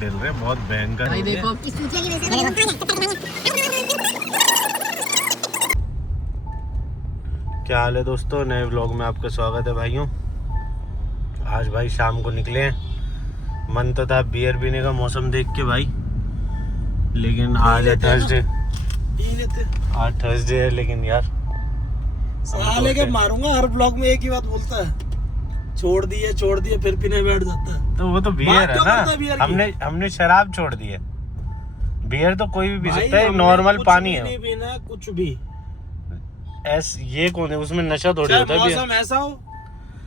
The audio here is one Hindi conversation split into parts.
खेल रहे बहुत भयंकर। भाई देखो क्या हाल है दोस्तों, नए व्लॉग में आपका स्वागत है भाइयों। आज भाई शाम को निकले हैं, मन तो था बियर पीने का मौसम देख के भाई, लेकिन आज है थर्सडे। आज थर्सडे है लेकिन यार साले के मारूंगा, हर ब्लॉग में एक ही बात बोलता है, छोड़ दिए फिर पीने बैठ जाता है। तो वो तो बियर है ना, बियर हमने शराब छोड़ दी है। बियर तो कोई भी पी सकता है, नॉर्मल पानी है। नहीं पीना कुछ भी ये कौन है, उसमें नशा थोड़ी होता है। मौसम ऐसा हो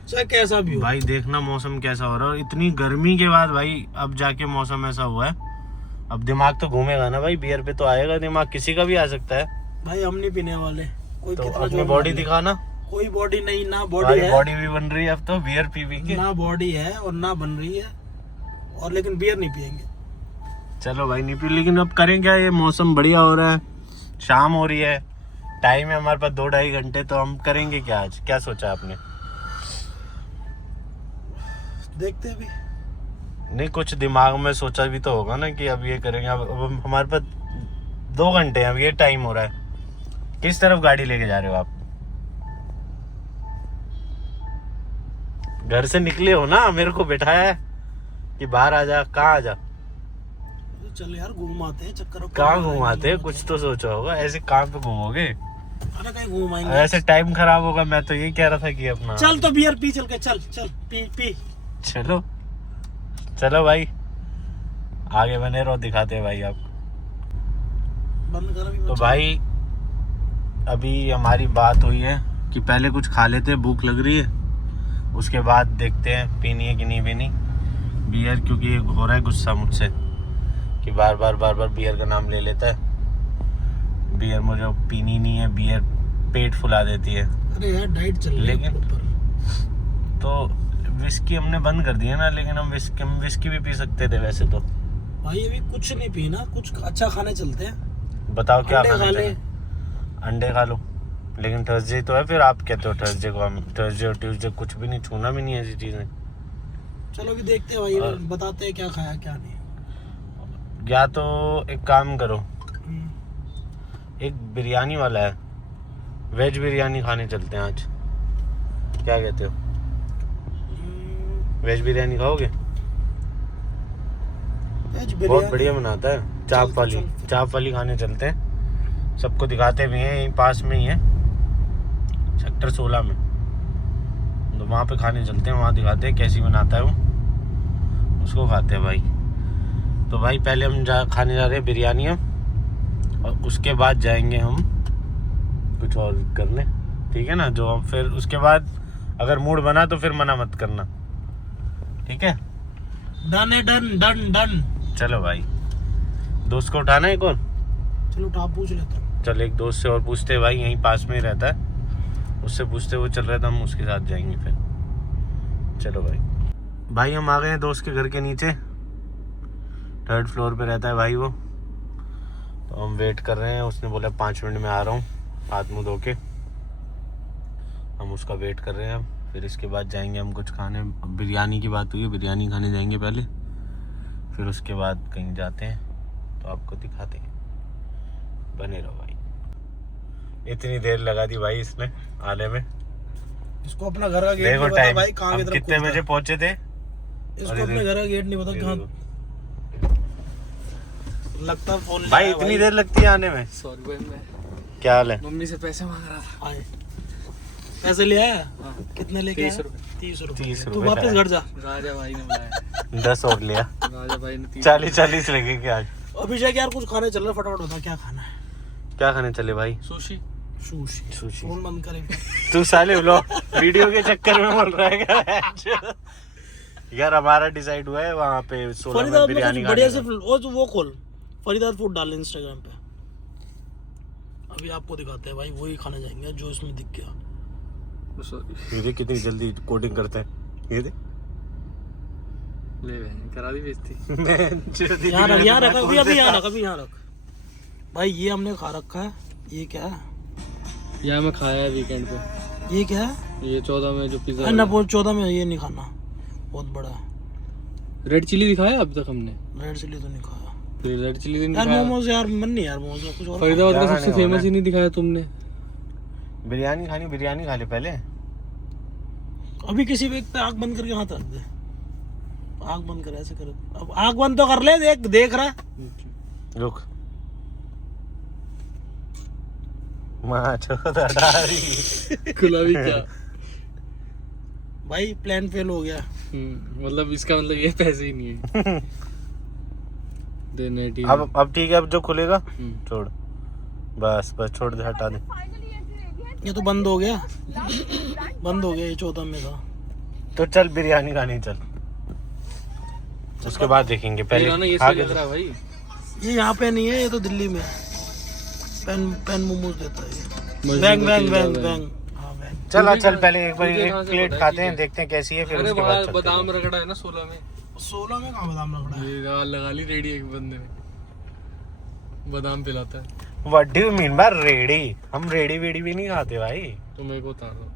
चाहे कैसा भी हो भाई देखना मौसम कैसा हो रहा है, और इतनी गर्मी के बाद भाई अब जाके मौसम ऐसा हुआ है। अब दिमाग तो घूमेगा ना भाई, बियर पे तो आएगा दिमाग, किसी का भी आ सकता है। भाई हम नहीं पीने वाले। कोई तो कितना अपनी बॉडी दिखाना। कोई बॉडी नहीं, ना बॉडी है, बॉडी भी बन रही है अब तो बियर पी के। ना बॉडी है और ना बन रही है, और लेकिन बियर नहीं पियेंगे। चलो भाई नहीं पी, लेकिन अब करें क्या, ये मौसम बढ़िया हो रहा है, शाम हो रही है, टाइम है हमारे पास 2-2.5 घंटे, तो हम करेंगे क्या आज, क्या सोचा आपने? देखते हैं अभी। नहीं कुछ दिमाग में सोचा भी तो होगा ना कि अब ये करेंगे। अब हमारे पास 2 घंटे हैं, अब ये टाइम हो रहा है। किस तरफ गाड़ी लेके जा रहे हो आप? घर से निकले हो ना, मेरे को बिठाया है कि बाहर आ जा। कहाँ आ जा? चल यार घूम आते हैं, चक्कर कहाँ घुमाते हैं, कुछ तो सोचा होगा। ऐसे कहाँ पे घूमोगे? अरे कहीं घूम आएंगे। ऐसे टाइम खराब होगा। मैं तो यही कह रहा था कि अपना चल तो बियर पी, चल के चल पी। चलो भाई आगे बने रहो, दिखाते हैं भाई आपको। बंद कर अभी। तो भाई अभी हमारी बात हुई है कि पहले कुछ खा लेते, भूख लग रही है, उसके बाद देखते हैं पीनी है कि नहीं पीनी बियर, क्योंकि हो रहा है गुस्सा मुझसे कि बार बार बियर का नाम ले लेता है। बियर मुझे पीनी नहीं है, बियर पेट फुला देती है। अरे यार डाइट चल रही है लेकिन तो विस्की हमने बंद कर दी है ना, लेकिन हम विस्की भी पी सकते थे वैसे तो। भाई अभी कुछ नहीं पीना, कुछ अच्छा खाने चलते हैं। बताओ क्या अंडे खाना खा ले। चाहिए? अंडे खा लो, लेकिन थर्सडे तो है। फिर आप कहते हो थर्सडे को, हम थर्सडे और ट्यूसडे कुछ भी नहीं, छूना भी नहीं है ऐसी चीजें। चलो अभी देखते हैं भाई, बताते हैं क्या खाया क्या नहीं। या तो एक काम करो, एक बिरयानी वाला है, वेज बिरयानी खाने चलते हैं आज, क्या कहते हो? वेज बिरयानी खाओगे? बहुत बढ़िया बनाता है, चाप वाली खाने चलते हैं। सबको दिखाते भी हैं, यहीं पास में ही है, सेक्टर 16 में। तो वहाँ पे खाने चलते हैं, वहाँ दिखाते हैं कैसी बनाता है वो, उसको खाते हैं भाई। तो भाई पहले हम खाने जा रहे हैं बिरयानी हम, और उसके बाद जाएंगे हम कुछ और करने, ठीक है ना? जो हम फिर उसके बाद अगर मूड बना तो फिर मना मत करना, ठीक है? डन है, डन। चलो भाई, दोस्त को उठाना है कौन? चलो उठा, पूछ लेता हूँ। चल एक दोस्त से और पूछते भाई, यहीं पास में ही रहता है, उससे पूछते, वो चल रहा था, हम उसके साथ जाएंगे फिर। चलो भाई हम आ गए हैं दोस्त के घर के नीचे, 3rd फ्लोर पे रहता है भाई वो। तो हम वेट कर रहे हैं, उसने बोला 5 मिनट में आ रहा हूँ, हाथ मुँह धो के। हम उसका वेट कर रहे हैं। फिर इसके बाद जाएंगे हम कुछ खाने, बिरयानी की बात हुई है, बिरयानी खाने जाएंगे पहले, फिर उसके बाद कहीं जाते हैं, तो आपको दिखाते हैं, बने रहो भाई। इतनी देर लगा दी भाई इसने आने में। इसको अपना घर का गेट देखो नहीं पता टाइम, भाई, कहाँ की तरफ कितने बजे पहुंचे थे? इसको अपने घर का गेट नहीं पता कहाँ लगता है। फोन भाई इतनी देर लगती है आने में? सॉरी भाई, मैं क्या हाल है? मम्मी से पैसे मांग रहा था। आए पैसे ले आया? हाँ। कितने लेके 30 रुपए। 30 रुपए। 30 तू रुपए वापस घर जा। राजा भाई ने बुलाया। 10 और लिया, राजा भाई ने 40 लगे क्या आज? अभिषेक यार कुछ खाने चल रहा, फटाफट बता क्या खाना है। क्या खाने चले भाई? सुशी। सुशी। फोन बंद करे। तू साले वीडियो के चक्कर में बोल रहा है क्या? यार हमारा डिसाइड हुआ है वहाँ पे 16 में फरीदाबाद में बिरयानी कुछ बढ़िया खाने से वो खोल, फरीदाबाद फूड डाल इंस्टाग्राम पे। अभी आपको दिखाते हैं भाई, वही खाने जाएंगे जो इसमें दिख गया। ये देख कितनी जल्दी कोडिंग करते हैं, ये देख। ले करा दी बेइज्जती। यहाँ रख अभी यहाँ रख भाई। ये हमने खा रखा है, ये क्या है? यहाँ मैं खाया है वीकेंड पे। ये क्या है? ये 14 में जो पिज्जा ना 14 में ये नहीं खाना, बहुत बड़ा है। रेड चिली दिखाया अब तक हमने? रेड चिली तो नहीं खाया रेड चिली तो नहीं यार। दिखाया। मोमोज यार मन नहीं यार, मोमोज में कुछ और फरीदाबाद का जाना सबसे नहीं फेमस होना। ही नहीं दिखाया तुमने। बिरयानी खानी, बिरयानी खा ले पहले। अभी किसी भी एक पे आग बंद करके हाथ रख दे, आग बंद कर, ऐसे कर। अब आग बंद तो कर ले, देख देख रहा है। रुक, माँ चौथा डारी। खुला भी क्या? भाई प्लान फेल हो गया। मतलब इसका मतलब ये पैसे ही नहीं है। देना टीम। अब ठीक है, अब जो खुलेगा छोड़, बस बस छोड़ दे, हटा दे। ये तो बंद हो गया, बंद हो गया, ये चौथा में था। तो चल बिरयानी खानी चल, उसके बाद देखेंगे। पहले ये खा के लग रहा है भाई। ये यहाँ पे नहीं है, ये तो दिल्ली में पैन मोमोज देता है ये। Bang bang bang bang. हाँ बैंग। चल चल, पहले एक बार तुझे एक कहाँ से प्लेट पता है खाते कि हैं, क्या? देखते हैं कैसी है, फिर अरे उसके बाद वहाँ चलते बादाम हैं। रगड़ा है ना 16 में। 16 में कहाँ बादाम रगड़ा है? ये लगा ली रेडी एक बंदे में, बादाम पिलाता है। What do you mean by ready? हम रेडी वेडी भी नहीं खाते भाई। तो मेरे को उतार दो।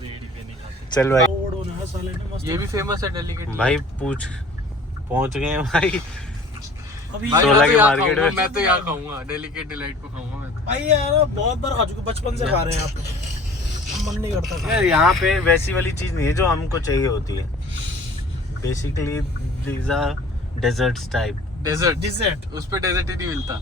रेडी पे नहीं खाते। चल भाई, ओड होना है साले ने मस्त। ये भी फेमस है दिल्ली के। भाई पूछ, पहुंच गए हैं भाई। अभी भाई 16 मैं के तो यहाँ मार्केट खाऊंगा, में। मैं तो यहाँ खाऊंगा, डेलीकेट डिलाइट को खाऊंगा मैं तो। भाई यार बहुत बार खा चुके, बचपन से खा रहे हैं यहाँ पे, मन नहीं करता खाने। यार यहाँ पे वैसी वाली चीज नहीं है जो हमको चाहिए होती है। Basically these are desserts type. Dessert dessert उस पे डेजर्ट ही नहीं मिलता,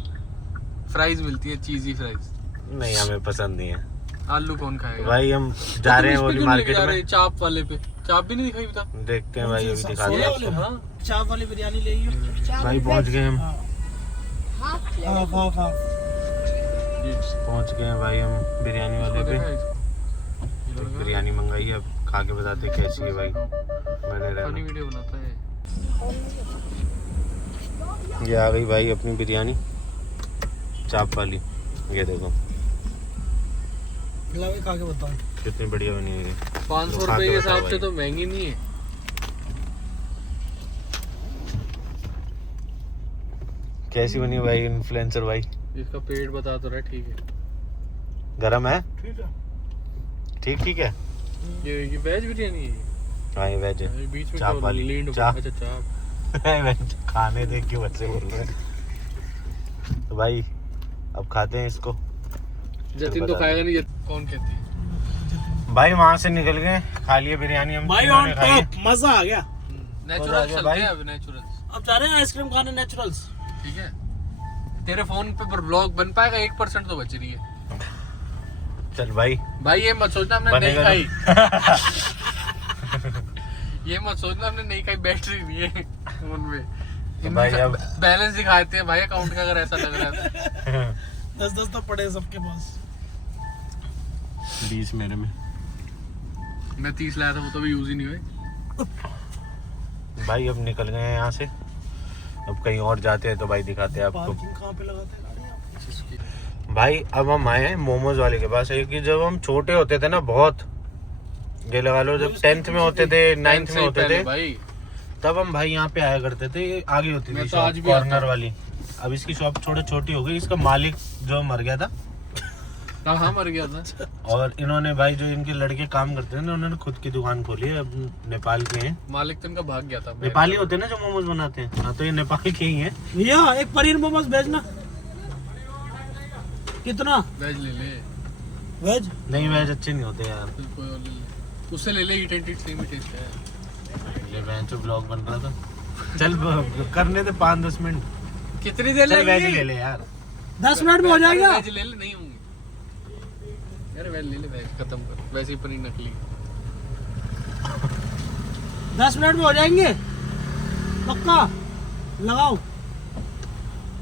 फ्राइज मिलती है, चीजी फ्राइज। नहीं, हमें पसंद नहीं है आलू कौन खाएगा? भाई। हम जा रहे हैं वो मार्केट में, चाप वाले पे। चाप भी नहीं दिखाई बता। देखते हैं भाई, अभी दिखा सोलह दिया वाले? आपको। हाँ चाप वाली बिरयानी ले भाई पहुंच गए हम, हाफ पहुंच गए हैं भाई हम बिरयानी वाले पे। बिरयानी मंगाई है, अब खा के बताते हैं कैसी है भाई। मैंने फनी रहना, वीडियो बनाता है। ये आ गई भाई अपनी बिरयानी चाप वाली। ये देखो खा के बताओ कितनी बढ़िया बनी है ये। 500 तो खा रुपए के के बताओ हिसाब से भाई। तो महंगी नहीं है। कैसी बनी है भाई इन्फ्लुएंसर भाई? इसका पेट बता तो रहा है, ठीक है। गरम है? ठीक है। ठीक है। ये वेज बिरयानी है। हाँ ये वेज है। ये बीच में चाप क्या वाली। लीड चाप। अच्छा चाप। वेज खाने देख के बच्चे बोल रहे हैं। तो भाई अब खाते हैं इसको। जतिन तो खाएगा नहीं, कौन कहती है? भाई वहाँ से निकल गए, खा लिए बिरयानी हम भाई तीनों ऑन ने खाई। टॉप, मजा आ गया। नेचुरल आगे चलते भाई। हैं अभी, नेचुरल। अब जा रहे हैं आइसक्रीम खाने नेचुरल्स। ठीक है, तेरे फोन पे पर ब्लॉग बन पाएगा, 1% तो बच रही है। चल भाई, भाई ये मत सोचना हमने नहीं बनेगा खाई। ये मत सोचना हमने नहीं खाई, बैटरी नहीं है फोन में। तो भाई अब बैलेंस दिखाते हैं भाई अकाउंट का, अगर ऐसा लग रहा है 10-10 तो पड़े सबके पास। 20 मेरे में। तो। मैं 30 लाया था, वो तो भी यूज ही नहीं हुए। भाई अब निकल गए हैं यहाँ से, अब कहीं और जाते हैं तो भाई दिखाते हैं आपको। पार्किंग कहाँ पे लगाते हैं गाड़ी? भाई अब हम आए हैं मोमोज वाले के पास, क्योंकि जब हम छोटे होते थे ना, बहुत ये लगा लो, जब 10th में होते थे, 9th में होते थे, भाई तब हम भाई यहाँ पे आया करते थे। ये आगे होती मैं थी तो शॉप आज भी आता कॉर्नर हूँ। वाली। अब इसकी शॉप थोड़ी छोटी हो गई, इसका मालिक जो मर गया था, हाँ मर गया था। और इन्होंने भाई जो इनके लड़के काम करते थे ना, उन्होंने खुद की दुकान खोली है। अब नेपाल के हैं, मालिक तो इनका भाग गया था। नेपाली होते हैं ना जो मोमोज बनाते हैं। हाँ तो ये नेपाल के ही हैं। भैया एक पनीर मोमोज भेजना। कितना वेज ले ले। वेज? नहीं वेज अच्छे नहीं होते यार। फिर कोई और ले ले, उससे ले ले, ईट एंड ईट सेम ही टेस्ट है। ये वेज जो ब्लॉग बन रहा था, चल करने दे 5-10 मिनट। कितनी देर चल वेज लगेगी? ले ले यार। 10 मिनट में हो जाएगा। वेज ले ले, नहीं होंगे यार। वेज ले ले, वेज खत्म कर, वैसे ही पनीर नकली। 10 मिनट में हो जाएंगे पक्का, लगाओ।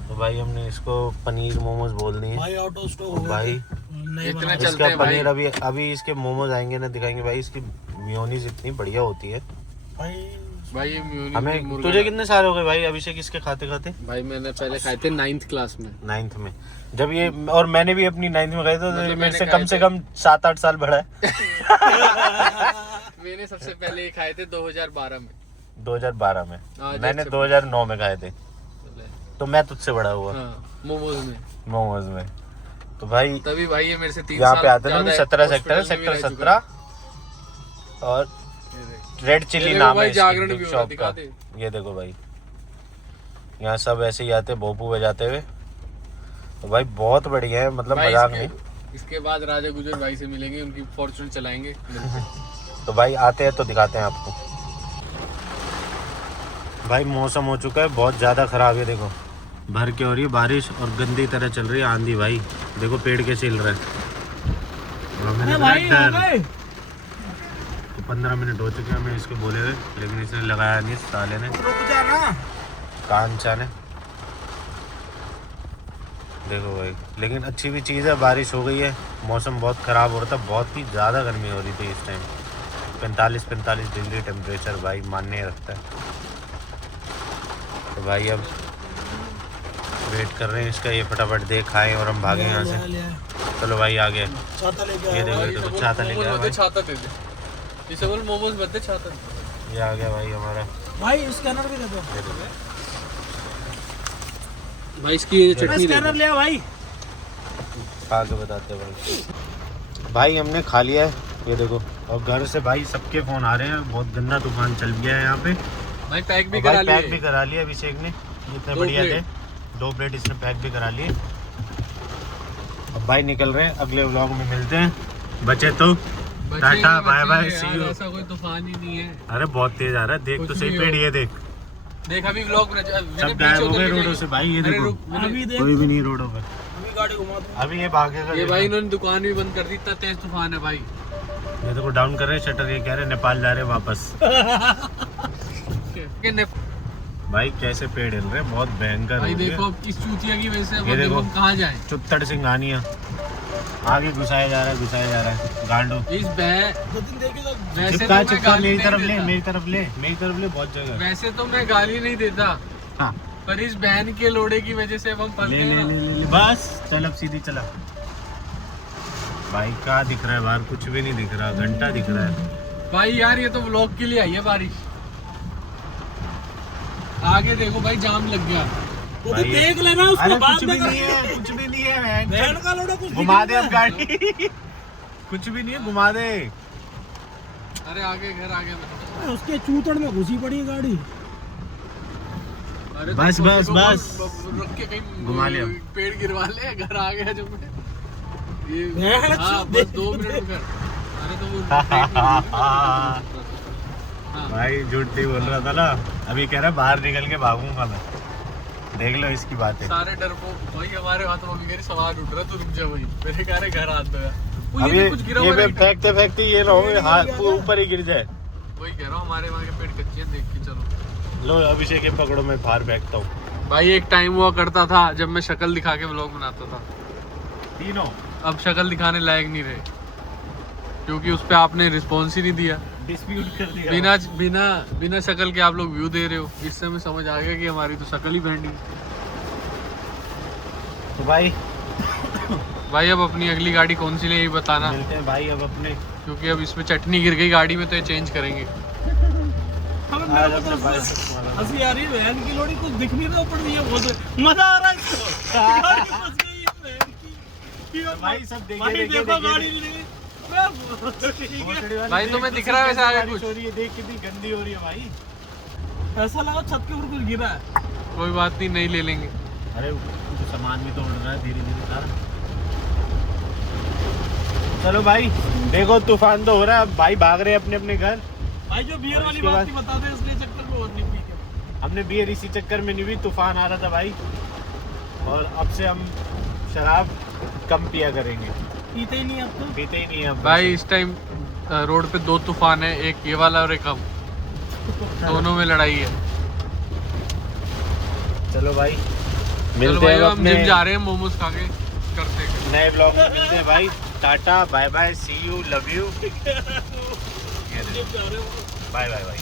तो भाई हमने इसको पनीर मोमोज बोल दिए। भाई आउट ऑफ स्टॉक हो गया। भाई नहीं इतना बना। चलते इसका हैं भाई। पनीर अभी इसके मोमोज आएंगे ना, दिखाएंगे भाई। इसकी मेयोनीज इतनी बढ़िया होती है भाई भाई ये म्यूनिख हमें। मुर्गा- तुझे कितने साल हो गए भाई अभिषेक इसके खाते खाते? भाई मैंने पहले खाए थे 9th क्लास में। 9th में जब ये, और मैंने भी अपनी 9th में खाए तो मतलब मेरे मैंने से खाए कम से थे। कम 7-8 साल बड़ा है। मैंने सबसे पहले ये खाए थे 2012 में। 2012 में। हाँ, मैंने जैसे- 2009 में खाए थे, तो मैं तुझसे बड़ा हुआ हाँ, मोमोज में। मोमोज में। तो भाई तभी भाई ये मेरे से 3 यहाँ साल पे आते ना ज्यादा 17 हॉस्पिटल सेक्टर में भी रह चुका। 17 और ये देख। रेड चिल्ली देखो नाम भाई, है जागरण भी इसकी हो रहा है, शॉप दिखा का। दे। ये देखो भाई, यहाँ सब ऐसे ही आते भोपू बजाते हुए। तो भाई बहुत बढ़िया है, मतलब भाई मजाक नहीं। इसके बाद राजा गुजर भाई से मिलेंगे, उनकी फॉर्चून चलाएंगे। तो भाई आते हैं तो दिखाते हैं आपको। भाई मौसम हो चुका है बहुत ज़्यादा ख़राब है, देखो भर के हो रही है बारिश और गंदी तरह चल रही है आंधी। भाई देखो पेड़ कैसे हिल रहा है। और हमें लग रहा है डर। तो 15 मिनट हो चुके हैं हमें इसको बोले हुए, लेकिन इसने लगाया नहीं साले ने, रुक जाना। कांचा ने। देखो भाई, लेकिन अच्छी भी चीज़ है, बारिश हो गई है, मौसम बहुत ख़राब हो रहा था, बहुत ही ज़्यादा गर्मी हो रही थी इस टाइम। 45 डिग्री टेम्परेचर भाई मानने रखता है। तो भाई अब वेट कर रहे हैं इसका, ये फटाफट दे खाएं और हम भागें यहाँ से। चलो भाई आगे। छाता लेके ये आया। देखो, ये देखो छाता लेके आया भाई। छाता दे दे, इसे बोल मोमोज बदले छाता। ये आ गया भाई हमारा। भाई स्कैनर भी दे दो। ये देखो भाई इसकी चटनी स्कैनर ले आ भाई। खा के बताते हैं भाई। भाई हमने खा लिया है, ये देखो। और घर से भाई सबके फ़ोन आ रहे हैं, बहुत गंदा तूफान चल गया है यहाँ पे। भाई पैक भी और भाई करा लिया, पैक भी करा लिया अभिषेक ने, इतने 2 बढ़िया थे। प्लेट। 2 प्लेट इसने पैक भी करा लिए। अब भाई निकल रहे हैं, अगले व्लॉग में मिलते हैं। बचे तो tata bye bye see you. ऐसा कोई तूफान ही नहीं है। अरे बहुत तेज आ रहा है, देख कुछ तो सही भी पेड़, हो। ये देख देख अभी व्लॉग में सब गायब हो गए रोडों से भाई। ये देखो अभी देख, कोई भी नहीं रोडों पे। अभी गाड़ी घुमा दो। अभी ये भागेगा। ये भाई इन्होंने दुकान भी बंद कर दी, इतना तेज तूफान है भाई। ये देखो डाउन कर रहे हैं शटर, ये कह रहे हैं नेपाल जा रहे हैं वापस। भाई कैसे पेड़ हिल रहे हैं, बहुत भयंकर भाई हो गया। देखो अब इस चूतिया की वजह से अब ये देखो। हम कहाँ जाए। चुत्तड़ सिंघानिया आगे घुसाया जा रहा है, घुसाया जा रहा है गांडो। इस बह दो दिन देखे तो वैसे चिपका तो मैं चिपका, गाली मेरी नहीं तरफ ले, देता। मेरी तरफ ले, मेरी तरफ ले, बहुत जगह। वैसे तो मैं गाली नहीं देता, हाँ पर इस बहन के लोड़े की वजह से अब हम फंस ले गए ले ना। ले ले ले, बस चल अब सीधी चला। भाई क्या दिख रहा है बाहर, कुछ भी नहीं दिख रहा, घंटा दिख रहा है। भाई यार ये तो व्लॉग के लिए आई है बारिश। आगे देखो भाई जाम लग गया। वो भाई भी ये- देख लेना उसको अरे बाद कुछ में भी नहीं है, कुछ भी नहीं है, बहन का लोड़ा कुछ घुमा दे दिख अब गाड़ी। कुछ भी नहीं है, घुमा दे। अरे आगे घर आगे रहा है। उसके चूतड़ में घुसी पड़ी है गाड़ी। अरे बस, तो बस, को बस। रुक के कहीं घुमा लिया। पेड़ गिरवा ले, घर आ गया जो मैं ये। बहन हाँ चोद बस 2 मिनट रुक। अरे तो वो हाँ। भाई झूठ नहीं बोल रहा था ना, अभी कह रहा है बाहर निकल के भागूंगा मैं। देख लो इसकी बातें। सारे डर को भाई हमारे हाथों में मेरे सवाल उठ रहा, तू रुक जा भाई, मेरे कह रहे घर हाथ दो यार। वो अब ये कुछ गिरा हुआ ये नहीं था। फेंकते फेंकते ये ना हो हाथ ऊपर ही गिर जाए। वही कह रहा हूँ, हमारे वहाँ के पेड़ कच्चे हैं, देख के चलो। लो अभिषेक के पकड़ो, मैं बाहर फेंकता हूँ। भाई एक टाइम हुआ करता था जब मैं शक्ल दिखा के व्लॉग बनाता था, तीनों अब शक्ल दिखाने लायक नहीं रहे, क्योंकि उस पे आपने रिस्पॉन्स ही नहीं दिया। डिस्प्यूट कर दिया। बिना बिना बिना शक्ल के आप लोग व्यू दे रहे हो, इससे हमें समझ आ गया कि हमारी तो शक्ल ही बैंडी। तो भाई भाई अब अपनी अगली गाड़ी कौन सी ले ये बताना, मिलते हैं भाई अब अपने। क्योंकि अब इसमें चटनी गिर गई गाड़ी में, तो ये चेंज करेंगे। आज अपने भाई से वाला। हंसी आ रही है, बहन की लोड़ी कुछ दिख नहीं रहा ऊपर भी, ये बहुत मजा आ रहा है इसको। गाड़ी फंस गई है बहन की। ये भाई सब देखे भाई देखे देखो देखे गाड़ी ले। ठीक है। भोसड़ी वाली भाई देख तुम्हें कितनी दिख रहा है वैसे आगे बारिश कुछ? हो रही है, देख कितनी गंदी हो रही है भाई। ऐसा लगा छत के ऊपर कुछ गिरा है। कोई बात नहीं, नहीं ले लेंगे। अरे कुछ सामान भी तो उड़ रहा है धीरे धीरे सारा। चलो भाई देखो तूफान तो हो रहा है, अब भाई भाग रहे हैं अपने अपने घर। भाई जो बियर और वाली इसके बात बाद- थी बता दे, इसलिए चक्कर में और नहीं पी के। हमने बियर इसी चक्कर में नहीं हुई, तूफान आ रहा था भाई, और अब से हम शराब कम पिया करेंगे, पीते ही नहीं अब तो। पीते ही नहीं है अब। भाई इस टाइम रोड पे 2 तूफान है, एक ये वाला और एक हम, दोनों में लड़ाई है। चलो भाई चलो मिलते भाई हैं अब हम अपने जिम जा रहे हैं, मोमोज खा के करते हैं। नए ब्लॉग में मिलते हैं भाई। Tata bye bye, see you, love you, gym जा रहे हो। बाय बाय भाई।